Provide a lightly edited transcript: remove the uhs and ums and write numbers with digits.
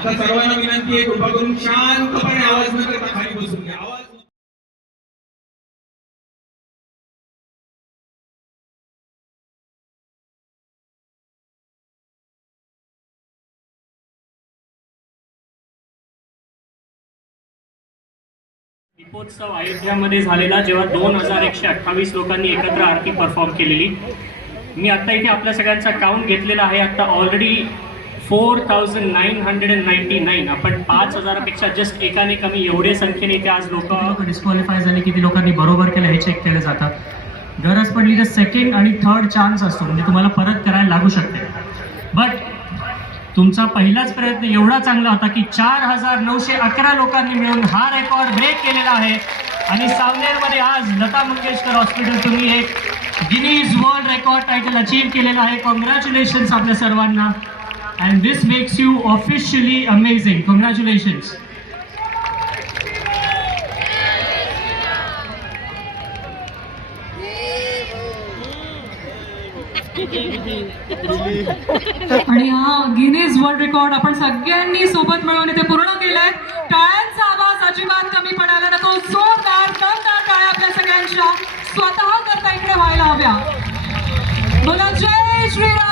आता सर्वांना विनंती आहे, कृपा करून शांतपणे आवाज न करता खाली बसून घ्या. आवाज दीपोत्सव अयोध्यामध्ये झालेला, जेव्हा 2128 लोकांनी एकत्र आरती परफॉर्म केलेली. मी आता इथे आपल्या सगळ्यांचा काउंट घेतलेला आहे. आता ऑलरेडी 4999. आपण 5000पेक्षा जस्ट एकाने कमी एवढे संख्येने इथे आज लोक डिस्क्वालिफाय झाले. किती लोकांनी बरोबर केलं हे चेक केलं जातं. गरज पडली तर सेकंड आणि थर्ड चान्स असतो, म्हणजे तुम्हाला परत करायला लागू शकते. बट तुमचा पहिलाच प्रयत्न एवढा चांगला होता की 4911 लोकांनी मिळून हा रेकॉर्ड ब्रेक केलेला आहे. आणि सावनेरमध्ये आज लता मंगेशकर हॉस्पिटल तुम्ही एक Guinness world record title achieve केलेला आहे. कॉंग्रॅच्युलेशन्स आपल्या सर्वांना. And this makes you officially amazing. Congratulations. आणि हा गिनीज वर्ल्ड रेकॉर्ड आपण सगळ्यांनी सोबत मिळून इथे पूर्ण केलाय. टाळ्यांचा आवाज अजिबात कमी पडायला नको. जोरदार दमदार टाळ्या आपल्या सगळ्यांच्या स्वतः करता इकडे व्हायला हव्या. बोला जय श्रीराम.